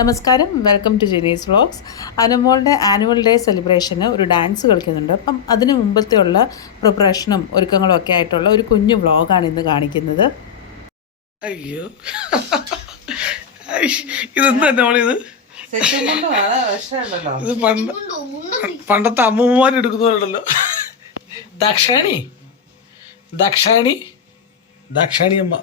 നമസ്കാരം, welcome to Jini's vlogs. അനുമോളുടെ annual day സെലിബ്രേഷന് ഒരു ഡാൻസ് കളിക്കുന്നുണ്ട്. അപ്പം അതിന് മുമ്പത്തെ ഉള്ള പ്രിപ്പറേഷനും ഒരുക്കങ്ങളും ഒക്കെ ആയിട്ടുള്ള ഒരു കുഞ്ഞു വ്ളോഗാണ് ഇന്ന് കാണിക്കുന്നത്. അയ്യോ, ഇതെന്താ ഇത് പണ്ടത്തെ അമ്മൂമ്മമാർ എടുക്കുന്നവരുണ്ടല്ലോ. ദാക്ഷാണി അമ്മ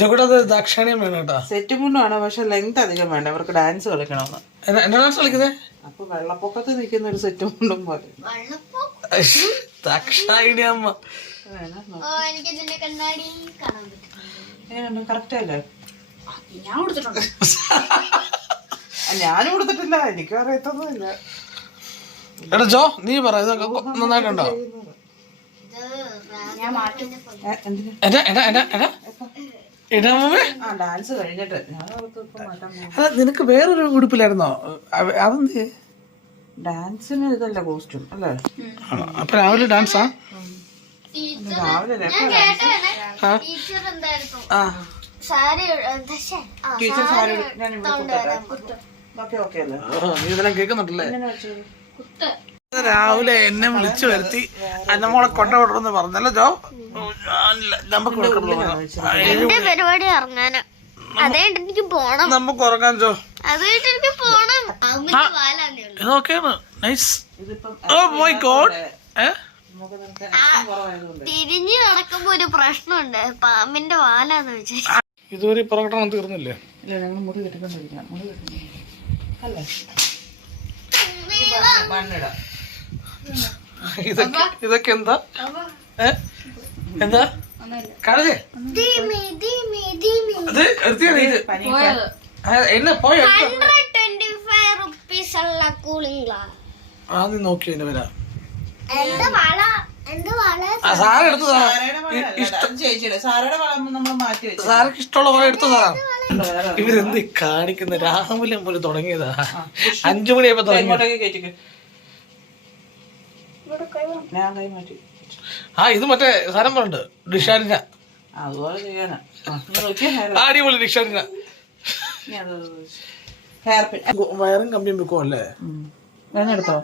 ജഗൂടത് ദാക്ഷാണിയം വേണം കേട്ടോ. സെറ്റ് മുണ്ടാണ്, പക്ഷെ ലെങ്ത് അധികം വേണ്ട. അവർക്ക് ഡാൻസ് കളിക്കണമെന്ന്. എന്നാ ഡാൻസ് കളിക്കുന്നത്? അപ്പൊ വെള്ളപ്പൊക്കത്ത് നിൽക്കുന്ന ഒരു സെറ്റ് മുണ്ടും പോലെ ദാക്ഷാണി അമ്മ കറക്റ്റ് അല്ലേ? ഞാനും കൊടുത്തിട്ടില്ല, എനിക്ക് അറിയത്തൊന്നുമില്ല. എടാ ജോ, നീ പറ, ഇതൊക്കെ നന്നായിട്ടുണ്ടോ? ഡാൻസ് കഴിഞ്ഞിട്ട് അല്ല, നിനക്ക് വേറൊരു ഉടുപ്പില്ലായിരുന്നോ? അതെന്ത് ഡാൻസിന് ഇതല്ല കോസ്റ്റ്യൂം അല്ലേ? അപ്പൊ രാവിലെ ഡാൻസാ? രാവിലെ ടീച്ചർ സാരി ഞാൻ ഓക്കെ അല്ലേ? നീ ഇതെല്ലാം കേൾക്കുന്നുണ്ടല്ലേ? രാവിലെ എന്നെ വിളിച്ചു വരുത്തി അന്നമോളെ കൊണ്ടുവിടണമെന്ന് പറഞ്ഞല്ലോ ജോ. നമുക്ക് പരിപാടി ഇറങ്ങാനാ, അതായിട്ട് എനിക്ക് പോണം. നമുക്ക് ഉറങ്ങാൻ ജോ. അതായിട്ട് എനിക്ക് പോണം. ഇതൊക്കെയാണ് നൈസ്. Oh my God. തിരിഞ്ഞു നടക്കുമ്പോ ഒരു പ്രശ്നമുണ്ട്, പാമ്പിന്റെ വാലാന്ന് വെച്ചാൽ. ഇതുവരെ പ്രകടനം തീർന്നില്ലേ? ഇല്ല, ഞങ്ങൾ മുടി കെട്ടിക്കൊണ്ടിരിക്കാം. മുടി കെട്ടുന്നു അല്ലേ? ഇതൊക്കെ എന്താ എന്താ കാളേ എന്നെ പോയോ? നീ നോക്കി എന്നെ വരാ. സാറെടുത്തു സാർക്ക് ഇഷ്ടമുള്ള പോലെ എടുത്തു സാറാ. ഇവരെന്ത് കാണിക്കുന്ന? രാവിലെ പോലെ തുടങ്ങിയതാ, 5 മണിയായപ്പോ തുടങ്ങി. ഇത് മറ്റേ സാധനം പറഞ്ഞിട്ട് ഡിഷാനിന, അടിപൊളി ഡിഷാനിന. വയറും കമ്പിയും വെക്കും അല്ലേ? എടുത്തോ.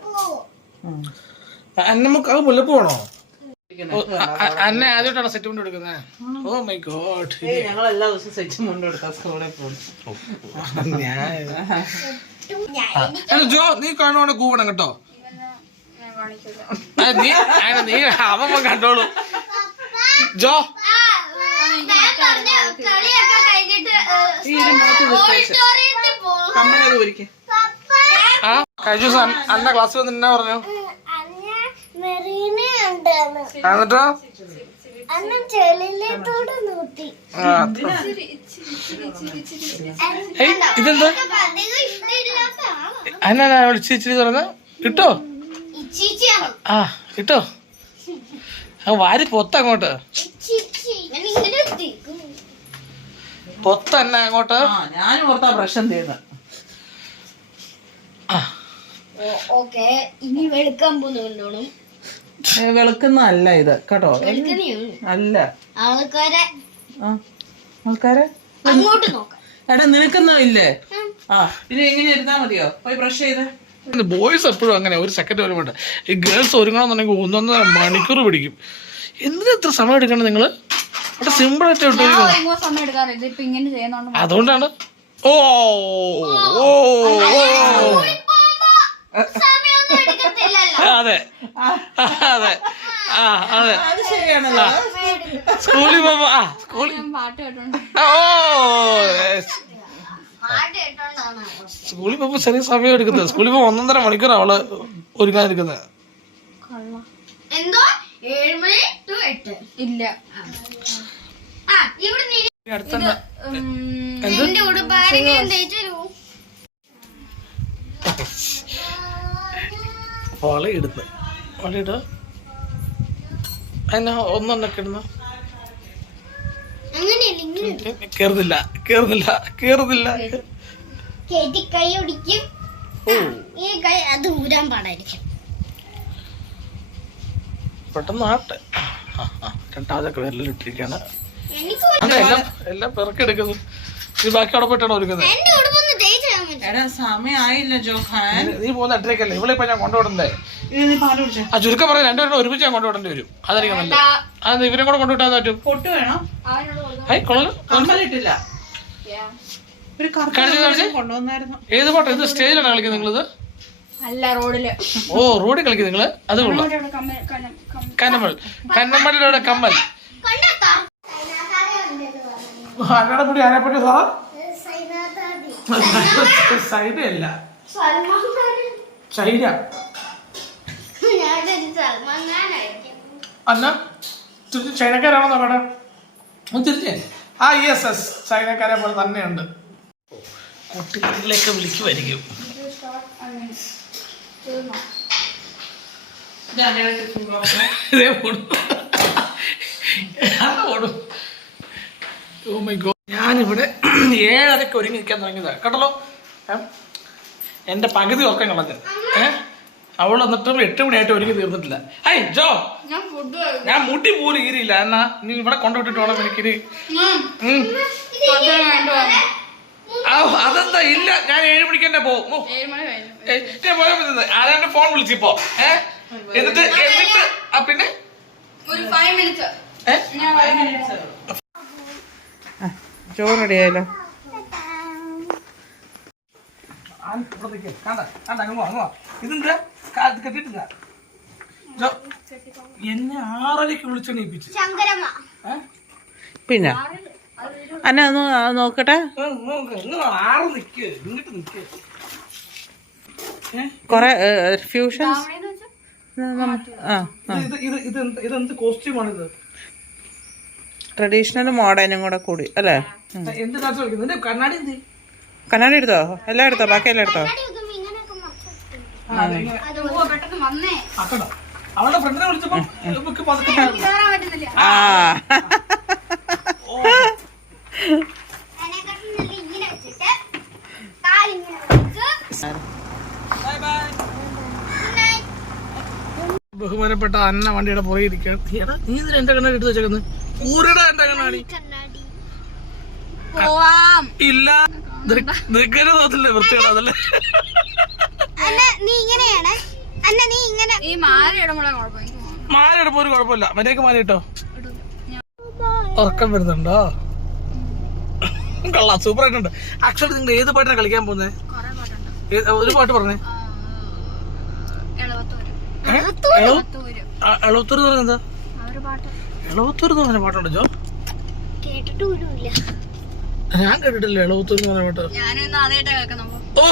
നമുക്ക് അത് മുല്ലപ്പൂ വേണോ? അന്നെ ആദ്യമായിട്ടാണ് സെറ്റ് മുണ്ട് എടുക്കുന്നത്? ഓ മൈ ഗോഡ്, ഞങ്ങൾ എല്ലാ ദിവസവും സെറ്റ് മുണ്ട് എടുക്കാം സ്കൂളിൽ പോകും. ജോ, നീ കാണുവാണ് കൂവണം കേട്ടോ. നീ അവൻ കണ്ടോളൂ ജോ. ആ കഴിഞ്ഞ ദിവസം അന്ന ക്ലാസ്സിൽ വന്ന് എന്നാ പറഞ്ഞു? എന്നിട്ടോ ഇതെന്താ അന്നാ വിളിച്ചിരി തുറന്ന് ഇട്ടോ? ആ ഇട്ടോ, വാരി പൊത്ത അങ്ങോട്ട്, പൊത്ത തന്നെ അങ്ങോട്ട്. ഞാനും ഓർത്താ പ്രശ്നം ചെയ്യുന്നത്. ഇനി വെളുക്കാൻ പോകുന്നുണ്ടോണം. വെളുക്കുന്നല്ല ഇത് കേട്ടോ, അല്ല. ആൾക്കാരെ അങ്ങോട്ട് നോക്കാം. എടാ നിനക്കൊന്നും ഇല്ലേ? ഇത് എങ്ങനെ ഇരുന്നാ മതിയോ? പോയി ബ്രഷ് ചെയ്ത്. ബോയ്സ് എപ്പോഴും അങ്ങനെ ഒരു സെക്കൻഡ് പോലും വേണ്ട. ഈ ഗേൾസ് ഒരുങ്ങണമെന്നുണ്ടെങ്കിൽ 1.5 മണിക്കൂർ പിടിക്കും. എന്തിനാ ഇത്ര സമയം എടുക്കണം നിങ്ങള്? അവിടെ സിമ്പിൾ ആയിട്ട് അതുകൊണ്ടാണ്. ഓ അതെ അതെ അതെ സ്കൂളിൽ പോകുമ്പോ സ്കൂളിൽ പോകുമ്പോ ചെറിയ സമയം എടുക്കുന്നത്. സ്കൂളിൽ പോകുമ്പോ 1.5 മണിക്കൂർ അവള് ഒരുങ്ങാതിരിക്കുന്നത്. വളയിടുന്നു, വളയിട എന്നാ ഒന്നെണ്ണൊക്കെ ഇടുന്നു. കേറുന്നില്ല കേറുന്നില്ല കേറുന്നില്ല. കൈ ഒടിക്കും, ഈ കൈ അത് ഊരാൻ പാടായിരിക്കും. പെട്ടെന്ന് ആട്ടെ. രണ്ടാമതൊക്കെ വിരലിട്ടിരിക്കുകയാണ്. അതെല്ലാം എല്ലാം പെറുക്കെടുക്കുന്നു. നീ ബാക്കി അവിടെ പോയിട്ടാണ് ഒരുക്കുന്നത്. എന്റെ ഉടുപ്പൊന്ന് തേച്ചിടാൻ പറ്റും. എടാ സമയമായില്ല ജോഹാൻ. നീ പോകുന്ന 8:30 ഇവിടെ ഇപ്പൊ ഞാൻ കൊണ്ടുവിടണ്ടേ? ഇത് നീ പാല് കുടിച്ചേ. ആ ചുരുക്കം പറയാം, രണ്ടുപേരും ഒരുമിച്ച് ഞാൻ കൊണ്ടുവിടേണ്ടി വരും. അതായിരിക്കും നല്ലത്. അത് ഇവരെ കൂടെ കൊണ്ടുവിട്ടാൻ പറ്റും. പൊട്ട് വേണം. കൊള്ളു കമ്മലിട്ടില്ല. ഒരു കാണിച്ച് കാണിച്ച്. കൊണ്ടുവന്നായിരുന്നു. ഏത് പാട്ട്? ഇത് സ്റ്റേജിലാണ് കളിക്കുന്നത് നിങ്ങളിത്? അല്ല, റോഡില്. ഓ, റോഡിൽ കളിക്കും നിങ്ങള്? അത് കൊള്ളാം. കന്നമ്മൽ. കന്നമ്മലിലൂടെ കമ്മൽ. കണ്ടെത്താ അന്നടെ കൂടി ആരെപ്പറ്റി സാർ? സൈഡല്ല, ചൈന. സൽമാൻ ഖാനായിരിക്കും. അല്ല, തിരിച്ച് ചൈനക്കാരാണോ നോക്കട്ടെ. തിരിച്ചേ. ആ യെസ് യെസ്, ചൈനക്കാരെ പോലെ തന്നെയുണ്ട്. കുട്ടികളിലേക്ക് വിളിക്കുമായിരിക്കും. ഇതേ പോണു. ഓടും. Oh my god. ഞാനിവിടെ 7:30 ഒരുങ്ങി നിൽക്കാൻ തുടങ്ങിയതാ കേട്ടല്ലോ. എന്റെ പകുതി ഉറക്കം കളഞ്ഞ്. അവൾ വന്നിട്ടും 8 മണിയായിട്ട് ഒരുങ്ങി തീർന്നിട്ടില്ല. ഹൈ ജോ, ഞാൻ മുട്ടി പോലും ഈരിയില്ല. എന്നാ നീ ഇവിടെ കൊണ്ടുവിട്ടിട്ട് വേണം എനിക്കിനി. അതെന്താ ഇല്ല, ഞാൻ 7 മണിക്ക് തന്നെ പോകും. പോയാൽ മതി. ആരാണ്ട് ഫോൺ വിളിച്ചിപ്പോ. എന്നിട്ട് പിന്നെ ചോറ് റെഡിയായല്ലോ. ഇതെന്താ കെട്ടിട്ടില്ല. എന്നെ 6:30 വിളിച്ചെണീപ്പിച്ചു. ശങ്കരമ്മ പിന്നെ അന്ന ഒന്ന് നോക്കട്ടെ. കൊറേ ഫ്യൂഷൻസ്. ഇതെന്ത് കോസ്റ്റ്യൂമാണിത്? ട്രഡീഷണൽ മോഡേണും കൂടെ കൂടി അല്ലേ? എന്ത് ഡാൻസ് കളിക്കുന്നത്? കണ്ണാടി എന്ത്? കണ്ണാടി എടുത്തോ? എല്ലാം എടുത്തോ? ബാക്കി എല്ലാം എടുത്തോ? പെട്ടെന്ന് വന്നേ. അവളുടെ ഫ്രണ്ടിനെ വിളിച്ചപ്പോ പറ്റുന്നില്ല. ആ ഇങ്ങനെ വെച്ചിട്ട് കാലിങ്ങനെ വെച്ച് ബഹുമാനപ്പെട്ട അന്ന വണ്ടിയുടെ പുറകെ ഇരിക്കുകയാണ്. നീ ഇതിന് എന്റെ കണ്ണാടി എടുത്ത് വെച്ചേക്കുന്നത്? ഊരടാ എന്റെ കണ്ണാടി. കണ്ണാടി പോവാം. ഇല്ല, നിനക്കൊരു തോന്നില്ലേ വൃത്തിയാണ് അതല്ലേ? അന്ന നീ ഇങ്ങനെയാണ്. അന്ന നീ ഇങ്ങനെ ഈ മാല ഇടുമ്പോഴാ കുഴപ്പം. മാല ഇടുമ്പോ ഒരു കുഴപ്പമില്ല. മര്യാദക്ക് മാല ഇട്ടോ. ഉറക്കം വരുന്നുണ്ടോ? കൊള്ളാം, സൂപ്പർ ആയിട്ടുണ്ട്. ആക്ച്വലി നിങ്ങൾ ഏത് പാട്ടാണ് കളിക്കാൻ പോകുന്നത്? ഒരു പാട്ട് പറഞ്ഞേ. എളവത്തൂർ എന്ന് പറഞ്ഞ എന്താ? എളവത്തൂർ എന്ന് പറഞ്ഞ പാട്ടുണ്ട് ജോ? കേട്ടിട്ടില്ല. ഞാൻ കേട്ടിട്ടില്ല എളവത്തൂർ എന്ന് പറഞ്ഞ പാട്ട്. ഞാനിന്ന് ആദ്യമായിട്ടാ കേൾക്കുന്നത്. ഓ